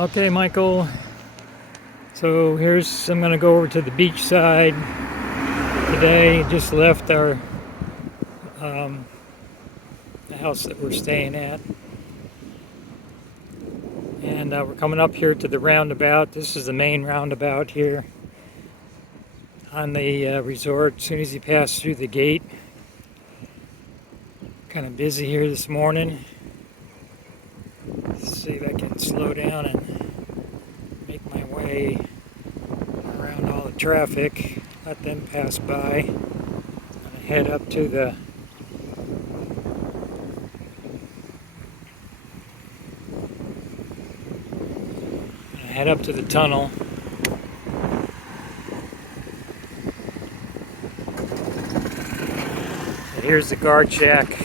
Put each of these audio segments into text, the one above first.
Okay, Michael. So I'm going to go over to the beach side today. Just left the house that we're staying at. And we're coming up here to the roundabout. This is the main roundabout here on the resort. As soon as you pass through the gate. Kind of busy here this morning. Let's see if I can slow down and make my way around all the traffic. Let them pass by. I'm going to head up to the tunnel. And here's the guard shack.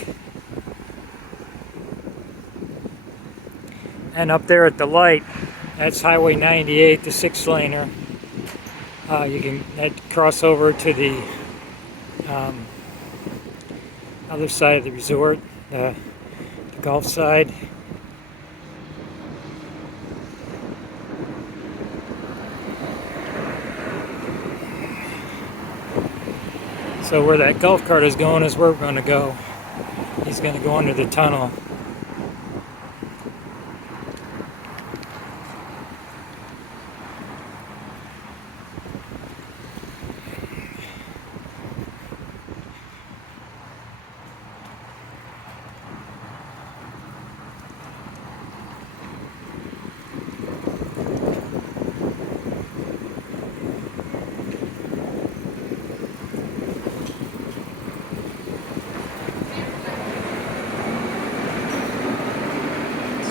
And up there at the light, that's Highway 98, the 6-laner. You can cross over to the other side of the resort, the Gulf side. So where that golf cart is going is where we're going to go. He's going to go under the tunnel.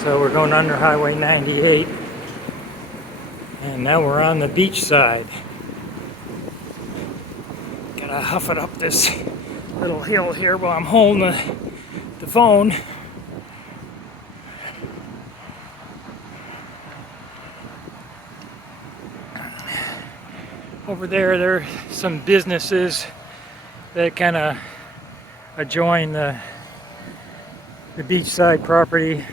So we're going under Highway 98, and now we're on the beach side. Gotta huff it up this little hill here while I'm holding the phone. Over there are some businesses that kind of adjoin the beachside property.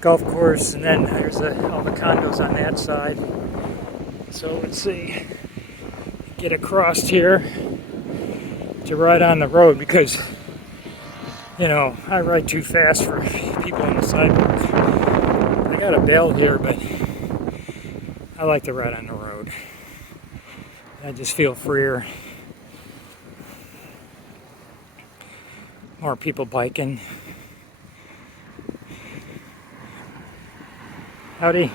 Golf course, and then there's all the condos on that side. So let's see, get across here to ride on the road because, you know, I ride too fast for people on the sidewalk. I got a bell here, but I like to ride on the road. I just feel freer. More people biking. Howdy.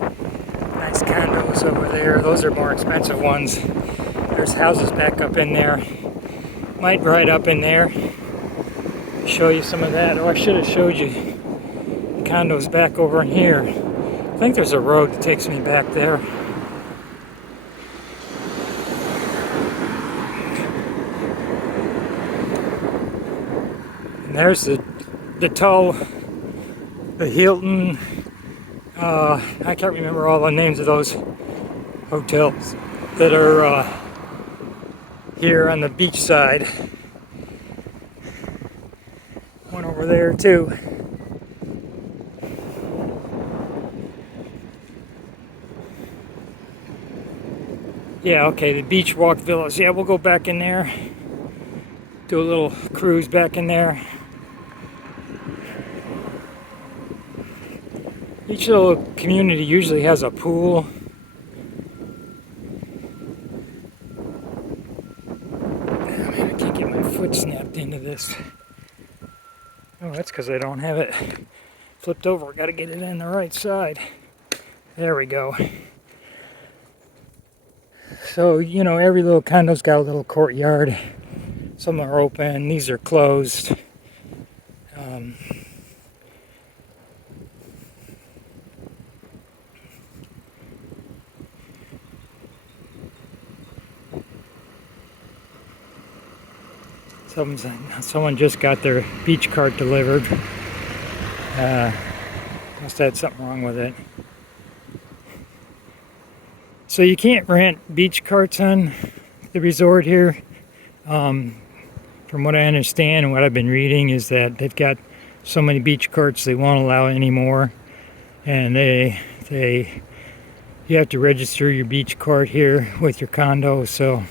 Nice condos over there. Those are more expensive ones. There's houses back up in there. Might ride up in there. Show you some of that. Oh, I should have showed you the condos back over in here. I think there's a road that takes me back there. And there's the Hilton, I can't remember all the names of those hotels that are here on the beach side. One over there too. Yeah, okay, the Beach Walk Villas. Yeah, we'll go back in there. Do a little cruise back in there. Each little community usually has a pool. Oh, man, I can't get my foot snapped into this. Oh, that's because I don't have it flipped over. Got to get it on the right side. There we go. So, you know, every little condo's got a little courtyard. Some are open, these are closed. Someone just got their beach cart delivered. Must have had something wrong with it. So you can't rent beach carts on the resort here. From what I understand and what I've been reading is that they've got so many beach carts they won't allow anymore, and you have to register your beach cart here with your condo, so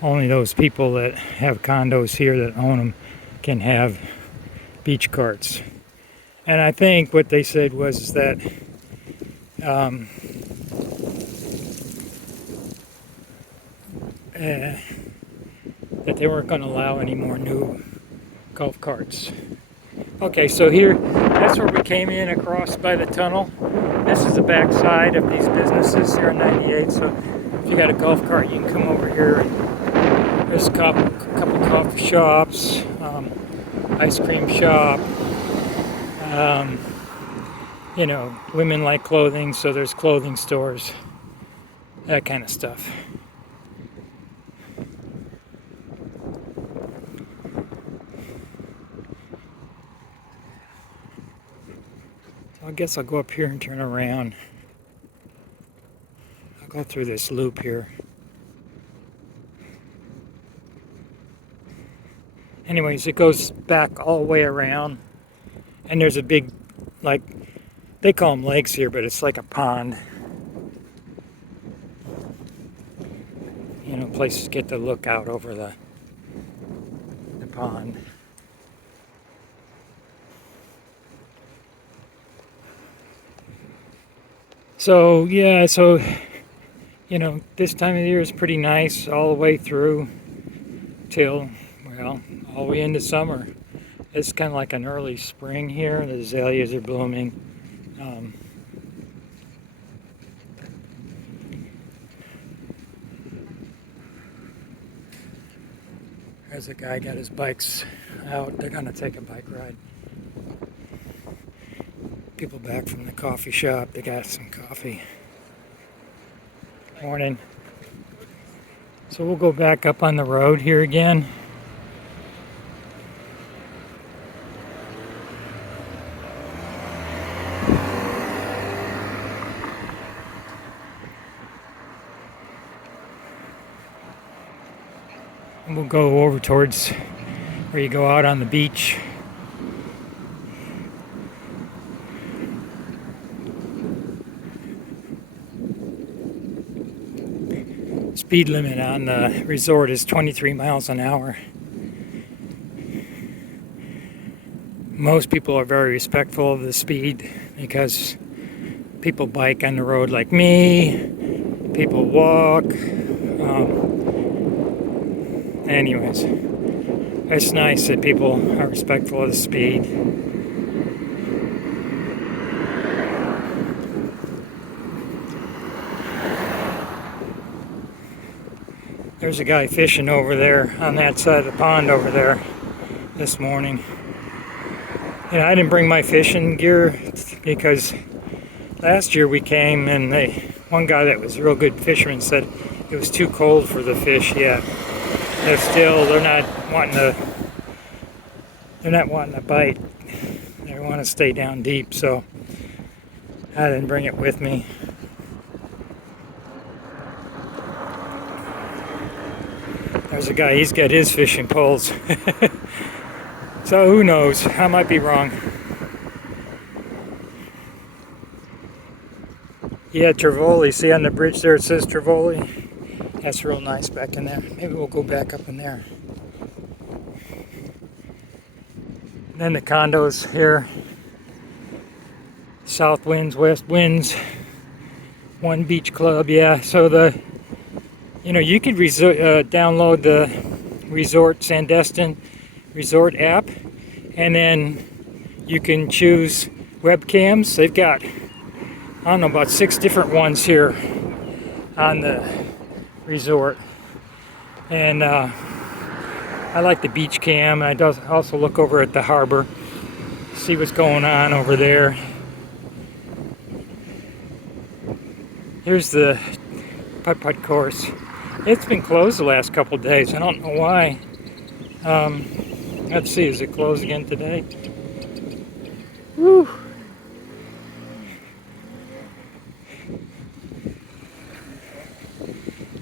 only those people that have condos here that own them can have beach carts. And I think what they said was that that they weren't going to allow any more new golf carts. Okay, so here, that's where we came in across by the tunnel. This is the back side of these businesses here on 98. So if you got a golf cart, you can come over here. There's a couple coffee shops, ice cream shop. You know, women like clothing, so there's clothing stores, that kind of stuff. I guess I'll go up here and turn around. I'll go through this loop here. Anyways, it goes back all the way around. And there's a big, like, they call them lakes here, but it's like a pond. You know, places get to look out over the pond. So yeah, so you know, this time of the year is pretty nice all the way through till, well, all the way into summer. It's kind of like an early spring here. The azaleas are blooming. There's a guy got his bikes out. They're gonna take a bike ride. People back from the coffee shop, they got some coffee. Morning. So we'll go back up on the road here again. And we'll go over towards where you go out on the beach. Speed limit on the resort is 23 miles an hour. Most people are very respectful of the speed because people bike on the road like me, people walk. Anyways, it's nice that people are respectful of the speed. There's a guy fishing over there on that side of the pond over there this morning. And I didn't bring my fishing gear because last year we came and one guy that was a real good fisherman said it was too cold for the fish yet. They're not wanting to bite. They want to stay down deep, so I didn't bring it with me. There's a guy, he's got his fishing poles. So who knows? I might be wrong. Yeah, Trevoli. See on the bridge there it says Trevoli? That's real nice back in there. Maybe we'll go back up in there. And then the condos here. South winds, west winds. One beach club, yeah. So you could download the resort Sandestin Resort app, and then you can choose webcams. They've got, I don't know, about 6 different ones here on the resort. And I like the beach cam. I also look over at the harbor, see what's going on over there. Here's the putt-putt course. It's been closed the last couple of days. I don't know why. Let's see, is it closed again today? Woo!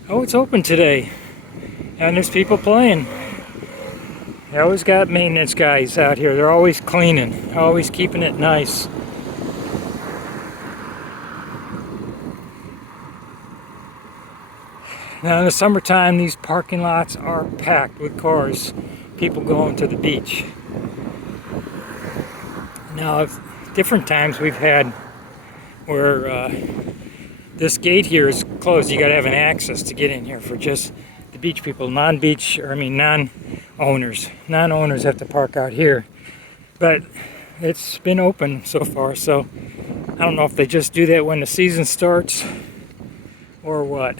Oh, it's open today. And there's people playing. They always got maintenance guys out here. They're always cleaning, always keeping it nice. Now in the summertime, these parking lots are packed with cars, people going to the beach. Now, different times we've had where this gate here is closed. You got to have an access to get in here for just the beach people. Non-owners. Non-owners have to park out here. But it's been open so far, so I don't know if they just do that when the season starts or what.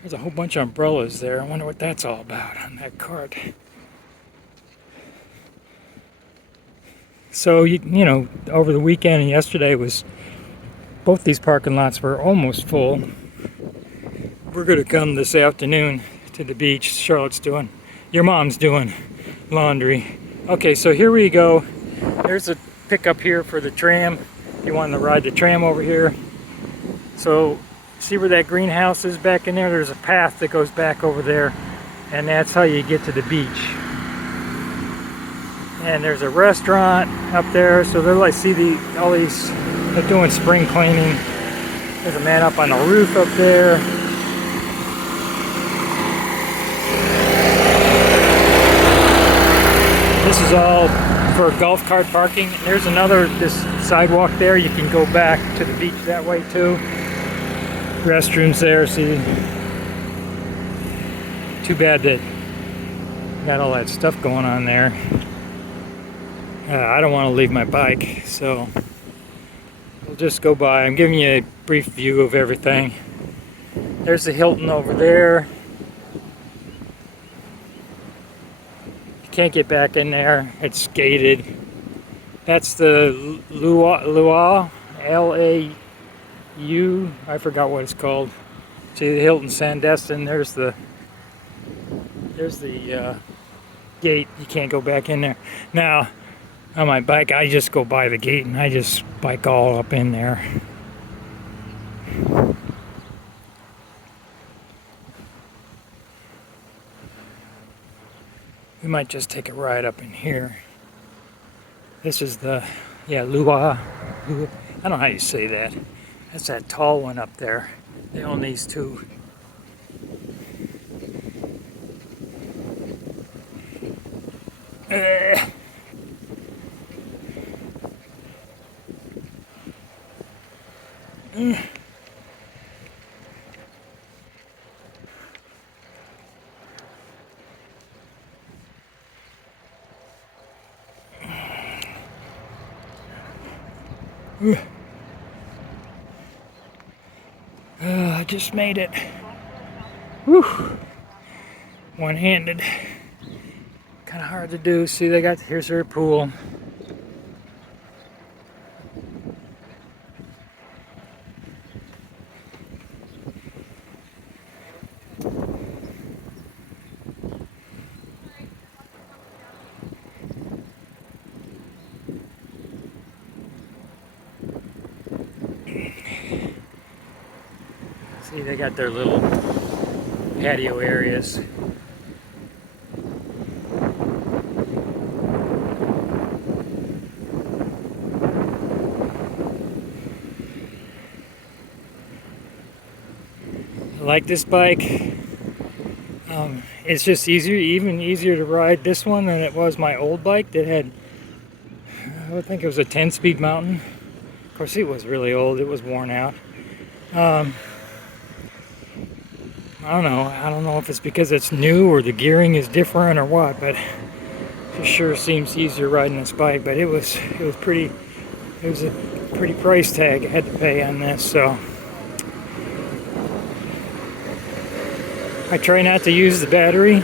There's a whole bunch of umbrellas there. I wonder what that's all about on that cart. So, you know, over the weekend and yesterday both these parking lots were almost full. We're going to come this afternoon to the beach. Your mom's doing laundry. Okay, so here we go. There's a pickup here for the tram. If you want to ride the tram over here. So, see where that greenhouse is back in there? There's a path that goes back over there, and that's how you get to the beach. And there's a restaurant up there, so they're like, they're doing spring cleaning. There's a man up on the roof up there. This is all for golf cart parking. And there's this sidewalk there. You can go back to the beach that way too. Restrooms there, see. Too bad that got all that stuff going on there. I don't want to leave my bike, so we'll just go by. I'm giving you a brief view of everything. There's the Hilton over there. You can't get back in there. It's gated. That's the Luau, L-A-U. I forgot what it's called. See the Hilton Sandestin. There's the gate. You can't go back in there. Now, on my bike, I just go by the gate and I just bike all up in there. We might just take a ride up in here. This is the, Luau. I don't know how you say that. That's that tall one up there. They own these two. I just made it. Whew. One-handed. Kind of hard to do. See, here's their pool. See, they got their little patio areas. I like this bike. It's just even easier to ride this one than it was my old bike that had, I think it was a 10-speed mountain. Of course, it was really old. It was worn out. I don't know. I don't know if it's because it's new or the gearing is different or what, but it sure seems easier riding this bike. But it was a pretty price tag I had to pay on this, so I try not to use the battery.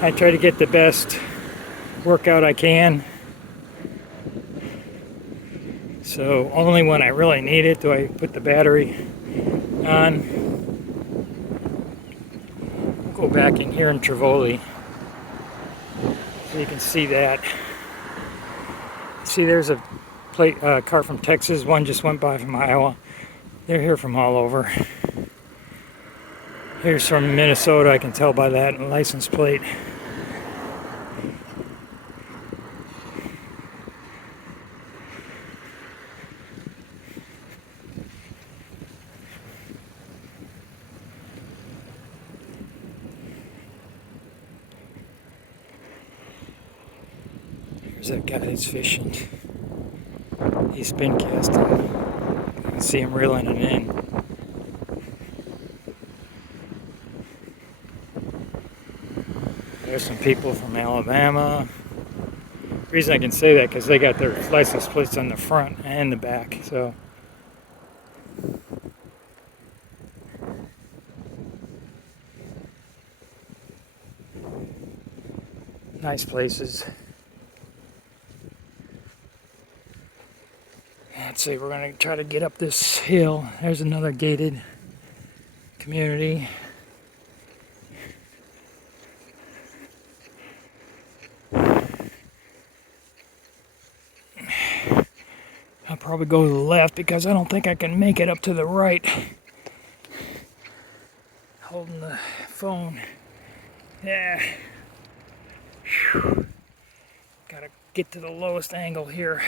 I try to get the best workout I can. So only when I really need it do I put the battery on. Go back in here in Trevoli so you can see that. See, there's a car from Texas. One just went by from Iowa. They're here from all over. Here's from Minnesota, I can tell by that license plate. There's that guy that's fishing. He's spin casting. You can see him reeling it in. There's some people from Alabama. The reason I can say that because they got their license plates on the front and the back. So nice places. Let's see, we're going to try to get up this hill. There's another gated community. I'll probably go to the left because I don't think I can make it up to the right. Holding the phone. Yeah. Whew. Gotta get to the lowest angle here.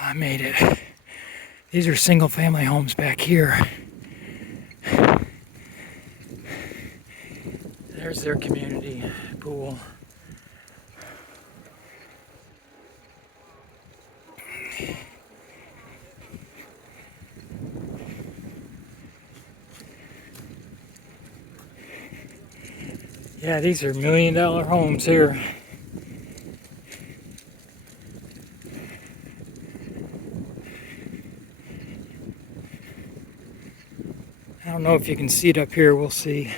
I made it. These are single family homes back here. There's their community pool. Yeah, these are $1 million homes here. I don't know if you can see it up here, we'll see.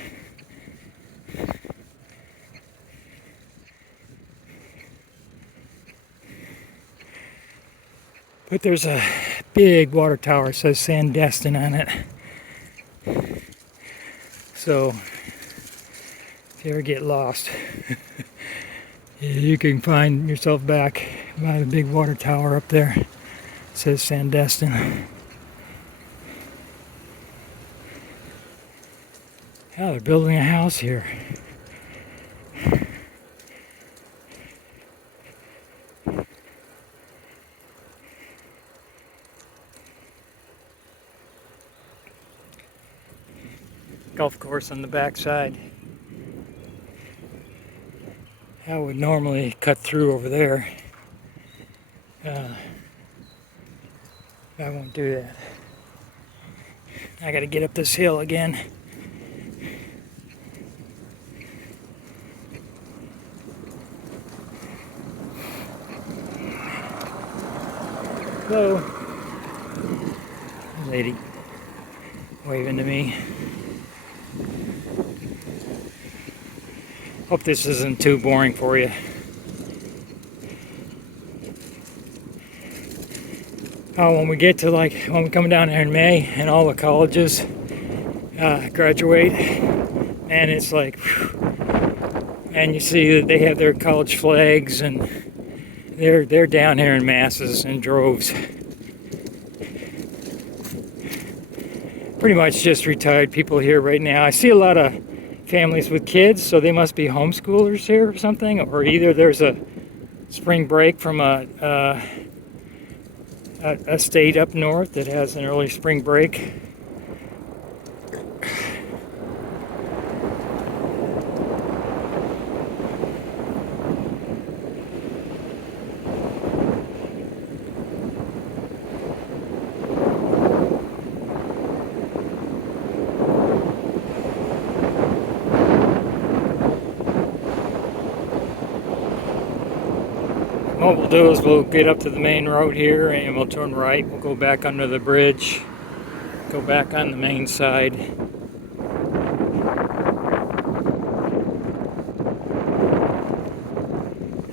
But there's a big water tower, it says Sandestin on it. So, if you ever get lost, you can find yourself back by the big water tower up there. It says Sandestin. Oh, they're building a house here. Golf course on the back side. I would normally cut through over there. I won't do that. I gotta get up this hill again. Hello. Lady waving to me. Hope this isn't too boring for you. Oh, when we get to when we come down here in May and all the colleges graduate, and it's like, whew, and you see that they have their college flags and they're down here in masses and droves. Pretty much just retired people here right now. I see a lot of families with kids, so they must be homeschoolers here or something, or either there's a spring break from a state up north that has an early spring break. What we'll do is we'll get up to the main road here and we'll turn right. We'll go back under the bridge, go back on the main side.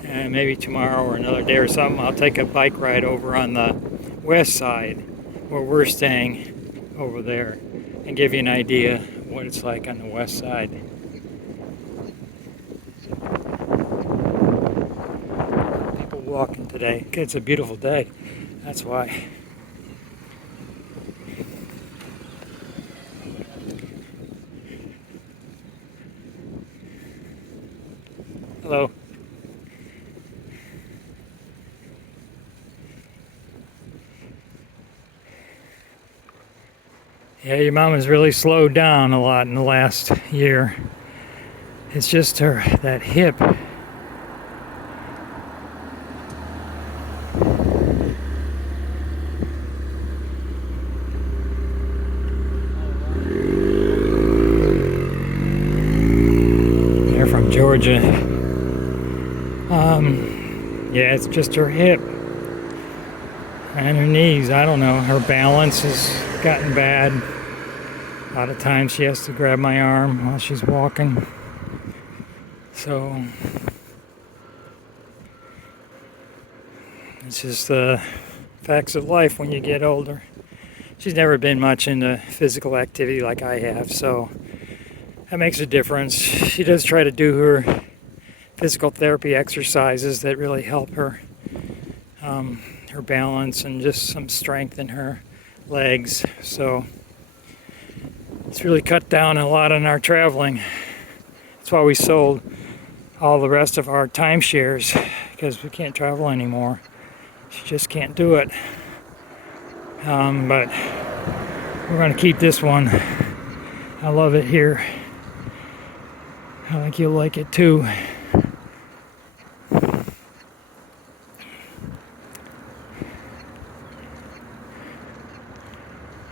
And maybe tomorrow or another day or something, I'll take a bike ride over on the west side where we're staying over there and give you an idea what it's like on the west side. walking today. It's a beautiful day. That's why. Hello. Yeah, your mom has really slowed down a lot in the last year. It's just that hip. They're from Georgia. Yeah, it's just her hip and her knees. I don't know. Her balance has gotten bad. A lot of times she has to grab my arm while she's walking. So it's just the facts of life when you get older. She's never been much into physical activity like I have, so that makes a difference. She does try to do her physical therapy exercises that really help her, her balance and just some strength in her legs. So it's really cut down a lot on our traveling. That's why we sold all the rest of our timeshares, because we can't travel anymore. She just can't do it. But we're going to keep this one. I love it here. I think you'll like it too.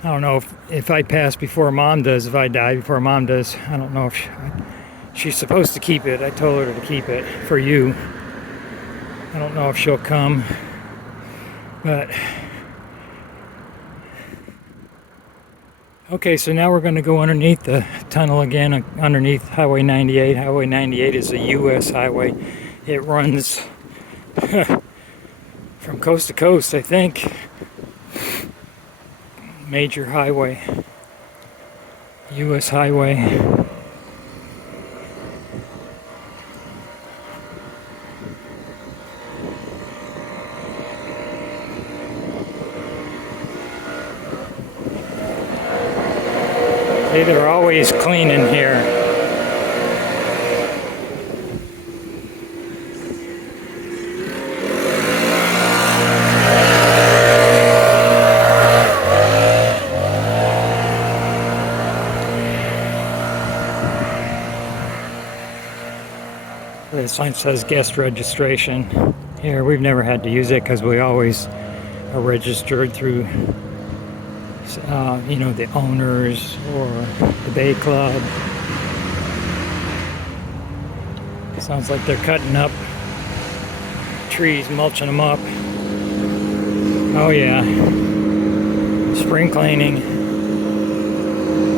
I don't know if I pass before Mom does, if I die before Mom does. I don't know if she's supposed to keep it. I told her to keep it for you. I don't know if she'll come, but okay, so now we're going to go underneath the tunnel again, underneath Highway 98. Highway 98 is a U.S. highway. It runs from coast to coast, I think. Major highway, U.S. highway. Hey, they're always clean in here. The sign says guest registration. Here, we've never had to use it because we always are registered through, the owners or the Bay Club. Sounds like they're cutting up trees, mulching them up. Oh yeah, spring cleaning.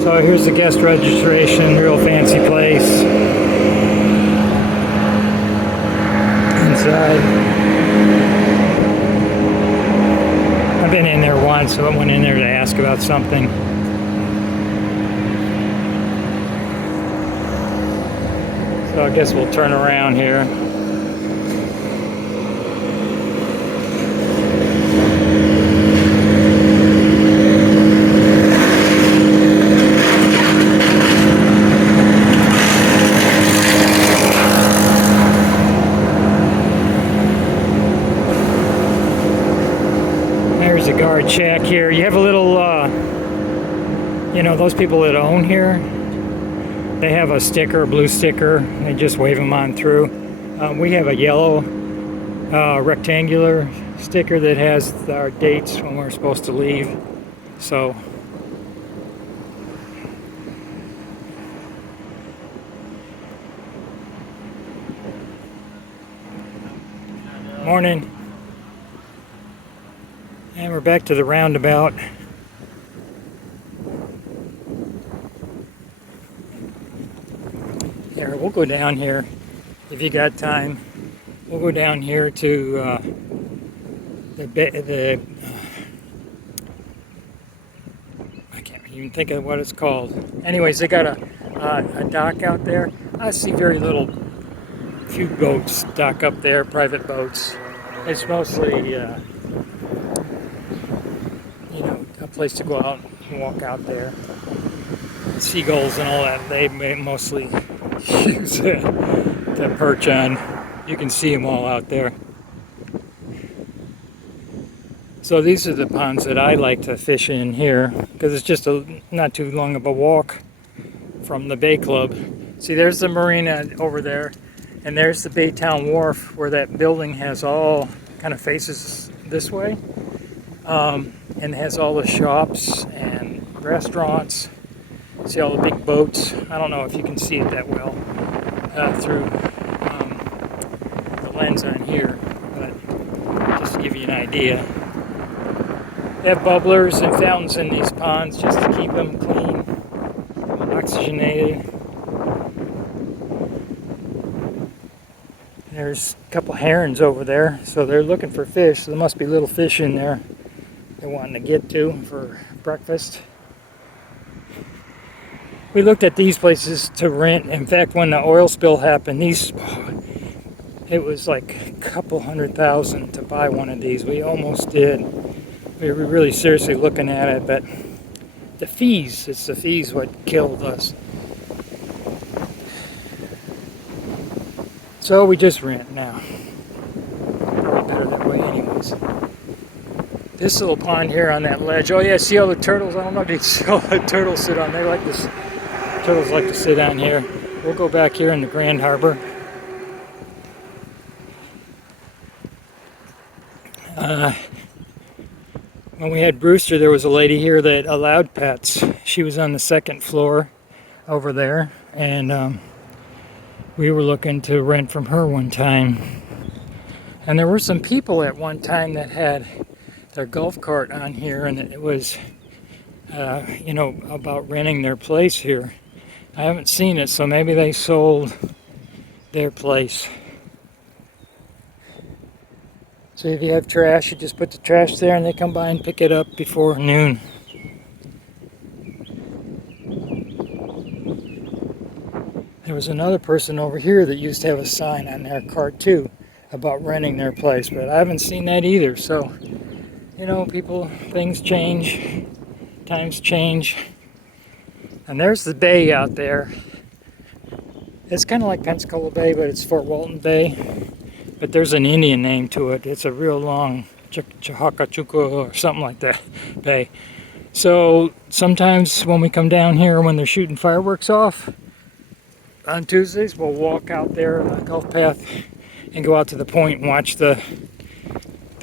So here's the guest registration, real fancy place. Inside. I've been in there once, so I went in there to ask about something. So I guess we'll turn around here. There's a guard check here. You have a little, those people that own here, they have a sticker, a blue sticker. They just wave them on through. We have a yellow rectangular sticker that has our dates when we're supposed to leave. So morning. And we're back to the roundabout. Here, we'll go down here if you got time. We'll go down here to I can't even think of what it's called. Anyways, they got a dock out there. I see very little, few boats dock up there, private boats. It's mostly, a place to go out and walk out there. Seagulls and all that, they mostly use it to perch on. You can see them all out there. So these are the ponds that I like to fish in here because it's just not too long of a walk from the Bay Club. See, there's the marina over there, and there's the Baytown Wharf where that building has all kind of faces this way, and has all the shops and restaurants. See all the big boats. I don't know if you can see it that well through the lens on here, but just to give you an idea. They have bubblers and fountains in these ponds just to keep them clean, oxygenated. There's a couple herons over there, so they're looking for fish. So there must be little fish in there they're wanting to get to for breakfast. We looked at these places to rent. In fact, when the oil spill happened, it was like a couple $100,000 to buy one of these. We almost did. We were really seriously looking at it, but it's the fees what killed us. So we just rent now. Probably better that way anyways. This little pond here on that ledge. Oh yeah, see all the turtles? I don't know if you can see all the turtles sit on there like this. Turtles like to sit down here. We'll go back here in the Grand Harbor. When we had Brewster, there was a lady here that allowed pets. She was on the second floor over there, and we were looking to rent from her one time. And there were some people at one time that had their golf cart on here, and it was, about renting their place here. I haven't seen it, so maybe they sold their place. So if you have trash, you just put the trash there and they come by and pick it up before noon. There was another person over here that used to have a sign on their cart too about renting their place, but I haven't seen that either. So, things change, times change. And there's the bay out there. It's kind of like Pensacola Bay, but it's Fort Walton Bay. But there's an Indian name to it. It's a real long Chahakachuka or something like that bay. So sometimes when we come down here when they're shooting fireworks off on Tuesdays, we'll walk out there on the Gulf Path and go out to the point and watch the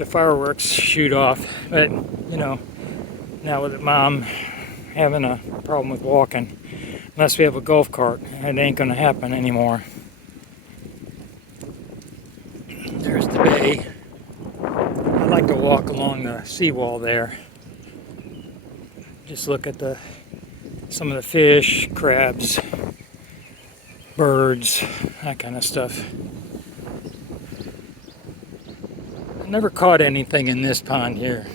fireworks shoot off. But now with Mom having a problem with walking, unless we have a golf cart, it ain't gonna happen anymore. There's the bay. I like to walk along the seawall there. Just look at some of the fish, crabs, birds, that kind of stuff. I never caught anything in this pond here.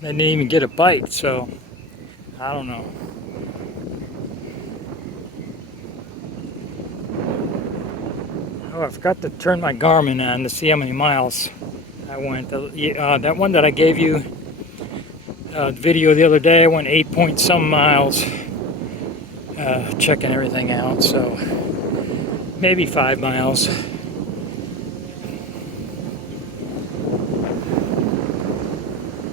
They didn't even get a bite, so I don't know. Oh, I forgot to turn my Garmin on to see how many miles I went. That one that I gave you video the other day, I went 8 point some miles, checking everything out, so maybe 5 miles.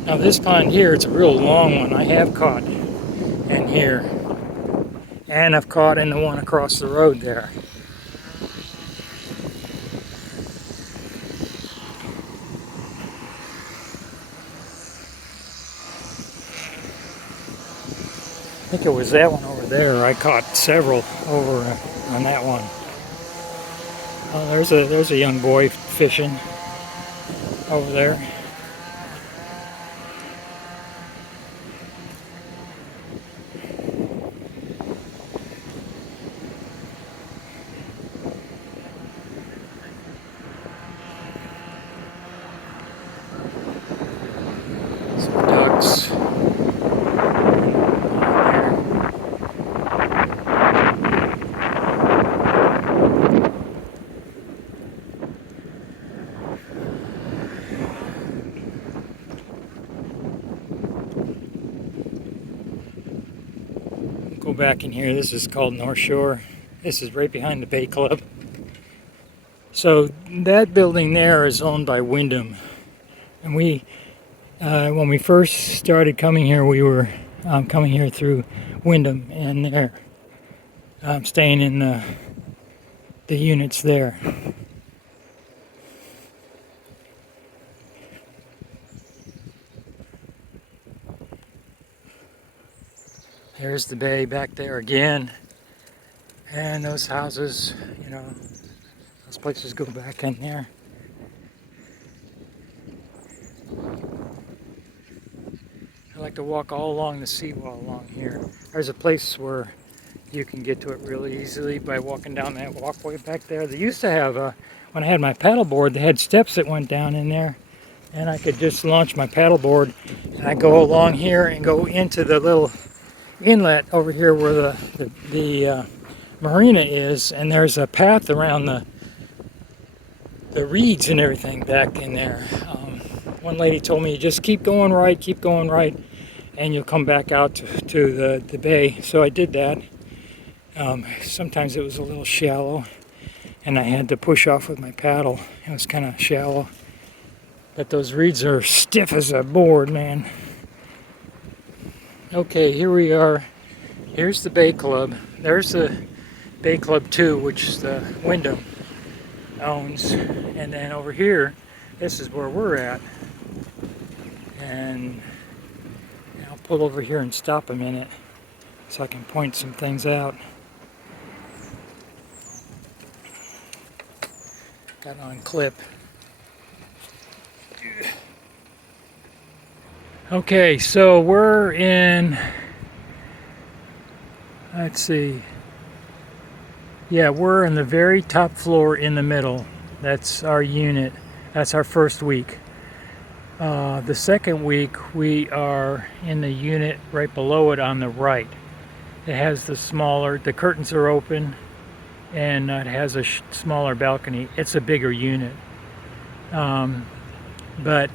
Now this pond here, it's a real long one. I have caught in here, and I've caught in the one across the road there. I think it was that one over there. I caught several over on that one. Oh, there's a young boy fishing over there. Some ducks. go back in here. This is called North Shore. This is right behind the Bay Club. So that building there is owned by Wyndham. And when we first started coming here, we were coming here through Wyndham, and they're staying in the units there. There's the bay back there again, and those houses, you know, those places go back in there. I like to walk all along the seawall along here. There's a place where you can get to it really easily by walking down that walkway back there. They used to have, when I had my paddleboard, they had steps that went down in there, and I could just launch my paddleboard and I go along here and go into the little inlet over here where the marina is, and there's a path around the reeds and everything back in there. One lady told me, just keep going right, and you'll come back out to the bay. So I did that. Sometimes it was a little shallow, and I had to push off with my paddle. It was kind of shallow, but those reeds are stiff as a board, man. Okay, here we are. Here's the Bay Club. There's the Bay Club 2, which the Wyndham owns. And then over here, this is where we're at. And I'll pull over here and stop a minute so I can point some things out. Got on clip. Okay, so we're in, let's see, yeah, we're in the very top floor in the middle. That's our unit. That's our first week. The second week we are in the unit right below it on the right. It has the curtains are open, and it has a smaller balcony. It's a bigger unit, but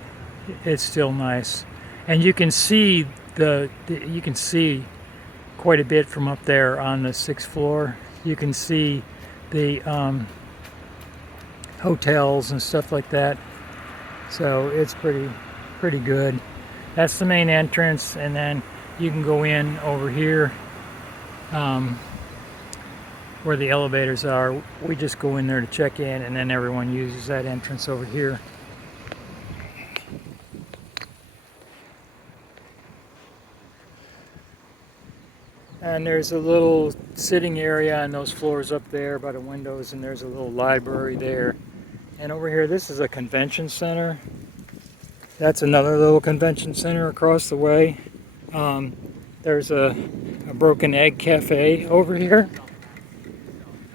it's still nice. And you can see you can see quite a bit from up there on the 6th floor. You can see the hotels and stuff like that. So it's pretty good. That's the main entrance, and then you can go in over here where the elevators are. We just go in there to check in, and then everyone uses that entrance over here. And there's a little sitting area on those floors up there by the windows, and there's a little library there. And over here, this is a convention center. That's another little convention center across the way. There's a Broken Egg Cafe over here.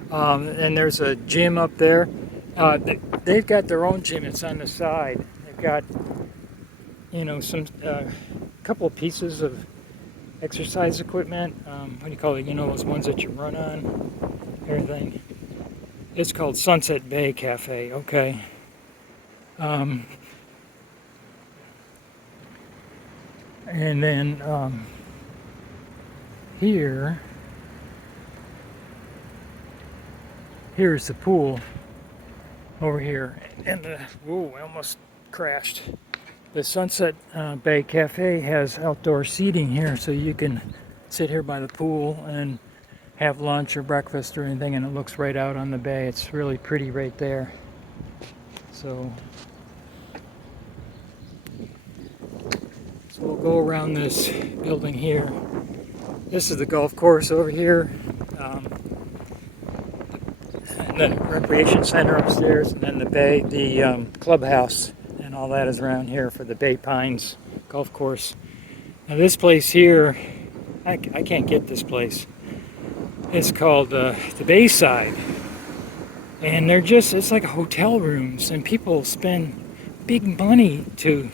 And there's a gym up there. They've got their own gym. It's on the side. They've got, you know, some couple of pieces of exercise equipment. What do you call it? You know, those ones that you run on, everything. It's called Sunset Bay Cafe. Okay. And then here's the pool over here, and whoa, I almost crashed. The Sunset Bay Cafe has outdoor seating here, so you can sit here by the pool and have lunch or breakfast or anything, and it looks right out on the bay. It's really pretty right there. So we'll go around this building here. This is the golf course over here, and the recreation center upstairs, and then the clubhouse. And all that is around here for the Bay Pines golf course. Now this place here, I can't get this place. It's called the Bayside, and it's like hotel rooms, and people spend big money to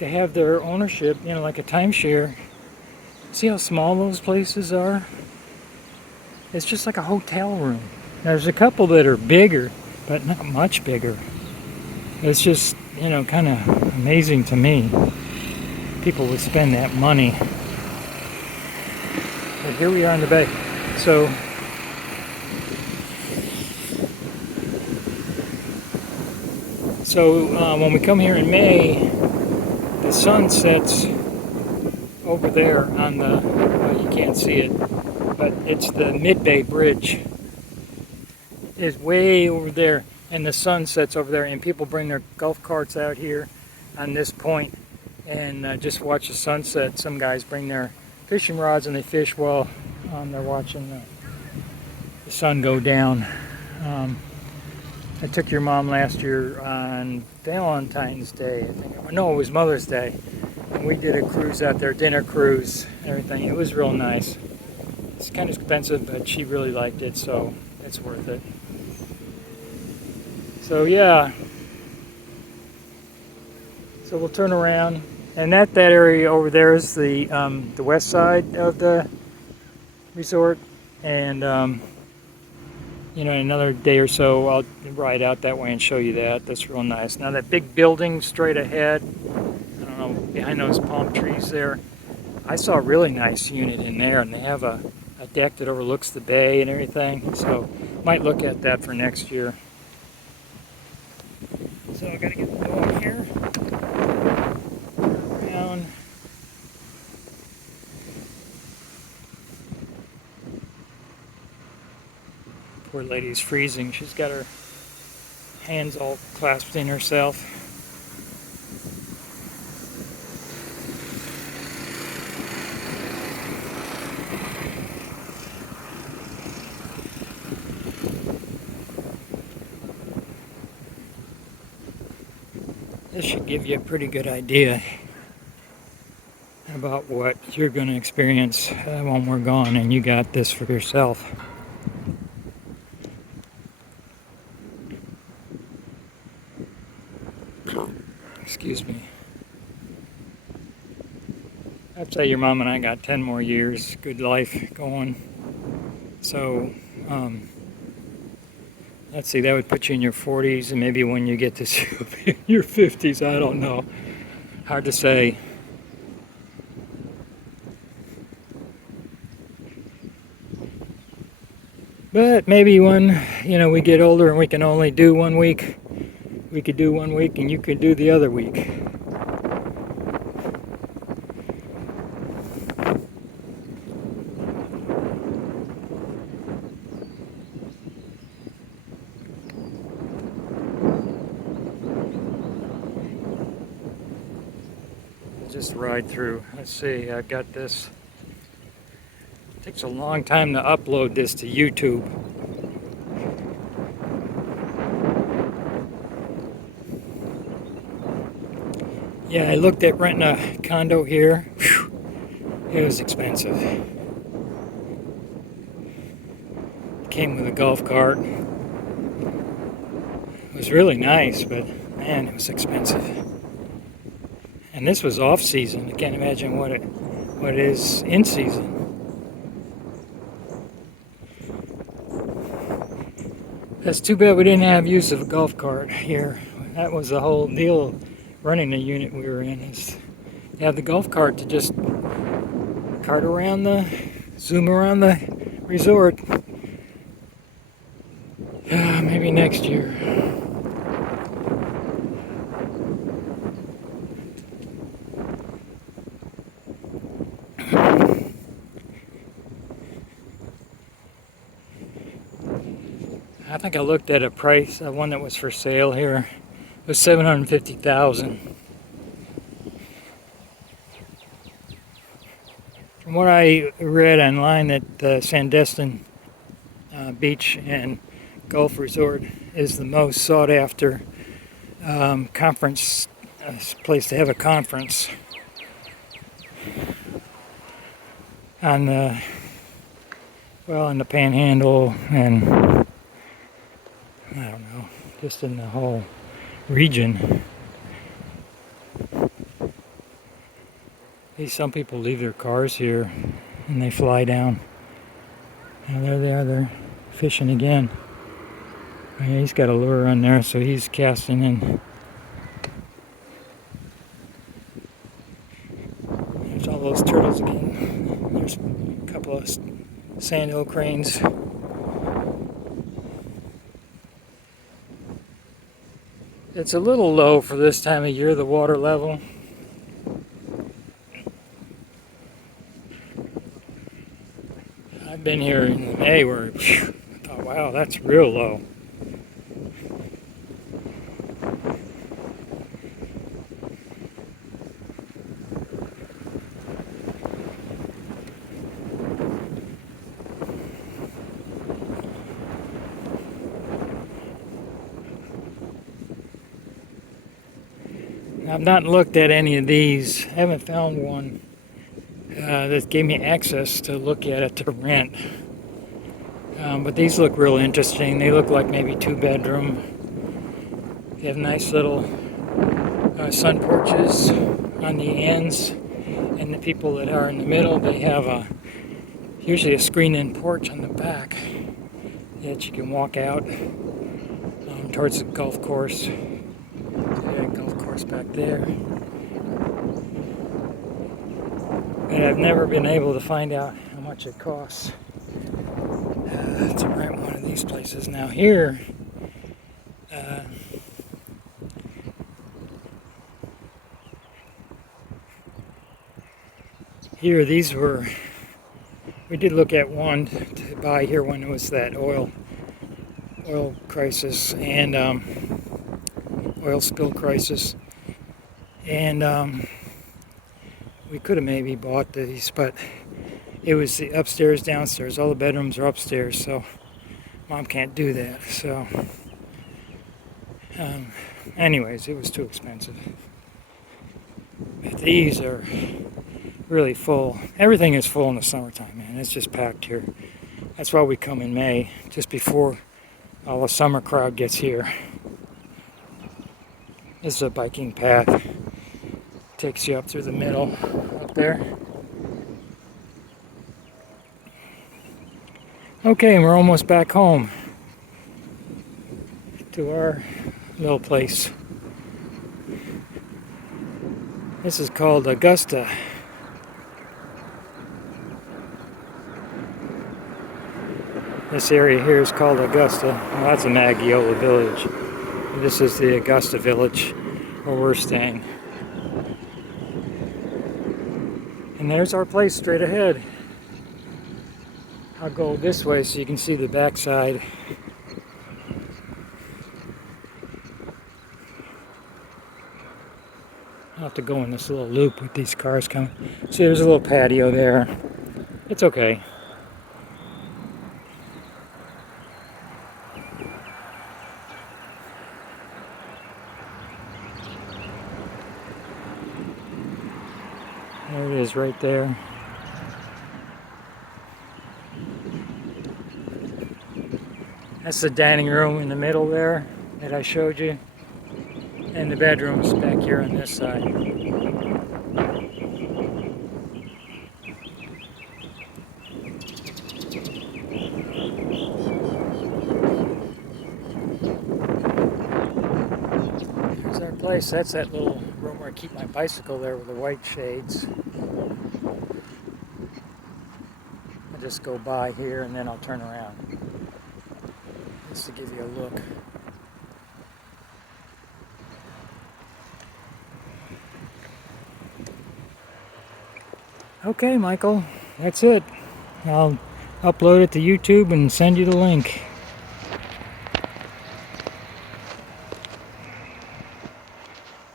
have their ownership, you know, like a timeshare. See how small those places are? It's just like a hotel room. There's a couple that are bigger, but not much bigger. It's just, you know, kind of amazing to me. People would spend that money. But here we are in the bay. So when we come here in May, the sun sets over there on the, well, you can't see it, but it's the Mid-Bay Bridge. It's way over there, and the sun sets over there, and people bring their golf carts out here on this point and just watch the sunset. Some guys bring their fishing rods and they fish while they're watching the sun go down. I took your mom last year on Valentine's Day, I think. No, it was Mother's Day. And we did a cruise out there, dinner cruise, everything. It was real nice. It's kind of expensive, but she really liked it, so it's worth it. So yeah. So we'll turn around. And that area over there is the west side of the resort. And you know, in another day or so, I'll ride out that way and show you that. That's real nice. Now that big building straight ahead, I don't know, behind those palm trees there, I saw a really nice unit in there, and they have a deck that overlooks the bay and everything. So might look at that for next year. So I gotta get the dog here. Around. Poor lady's freezing. She's got her hands all clasped in herself. This should give you a pretty good idea about what you're going to experience when we're gone, and you got this for yourself. Excuse me. I'd say your mom and I got 10 more years, good life going. So, let's see, that would put you in your 40s, and maybe when you get to your 50s, I don't know. Hard to say. But maybe when, you know, we get older and we can only do 1 week, we could do 1 week and you could do the other week. Just ride through. Let's see, I've got this. It takes a long time to upload this to YouTube. Yeah, I looked at renting a condo here. Whew, it was expensive. It came with a golf cart. It was really nice, but man, it was expensive. And this was off season. I can't imagine what it is in season. That's too bad we didn't have use of a golf cart here. That was the whole deal running the unit we were in, is you have the golf cart to just cart around zoom around the resort. Maybe next year. I think I looked at a price, one that was for sale here. It was $750,000. From what I read online, that the Sandestin Beach and Gulf Resort is the most sought after conference place to have a conference on the in the Panhandle, and I don't know, just in the whole region. Some people leave their cars here and they fly down. Now there they are, they're fishing again. He's got a lure on there, so he's casting in. all those turtles again. There's a couple of sandhill cranes. It's a little low for this time of year, the water level. I've been here in May where I thought, wow, that's real low. I've not looked at any of these. I haven't found one that gave me access to look at it to rent. But these look real interesting. They look like maybe 2-bedroom. They have nice little sun porches on the ends, and the people that are in the middle, they have usually a screen-in porch on the back that you can walk out towards the golf course. Yeah, golf course back there. And I've never been able to find out how much it costs to rent one of these places. Now here, these were, we did look at one to buy here when it was that oil crisis and oil spill crisis, and we could have maybe bought these, but it was the upstairs, downstairs. All the bedrooms are upstairs, so Mom can't do that. So anyways, it was too expensive. But these are really full. Everything is full in the summertime, man. It's just packed here. That's why we come in May, just before all the summer crowd gets here. This is a biking path. Takes you up through the middle, up there. Okay, and we're almost back home to our little place. This is called Augusta. This area here is called Augusta. Well, that's a Magiola village. This is the Augusta village where we're staying. And there's our place straight ahead. I'll go this way so you can see the backside. I'll have to go in this little loop with these cars coming. See, there's a little patio there. It's okay. There it is right there. That's the dining room in the middle there that I showed you. And the bedrooms back here on this side. There's our place. That's that little room where I keep my bicycle there with the white shades. I'll just go by here and then I'll turn around. Just to give you a look. Okay, Michael, that's it. I'll upload it to YouTube and send you the link.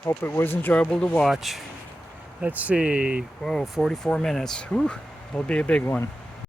Hope it was enjoyable to watch. Let's see, whoa, 44 minutes. Whew, will be a big one.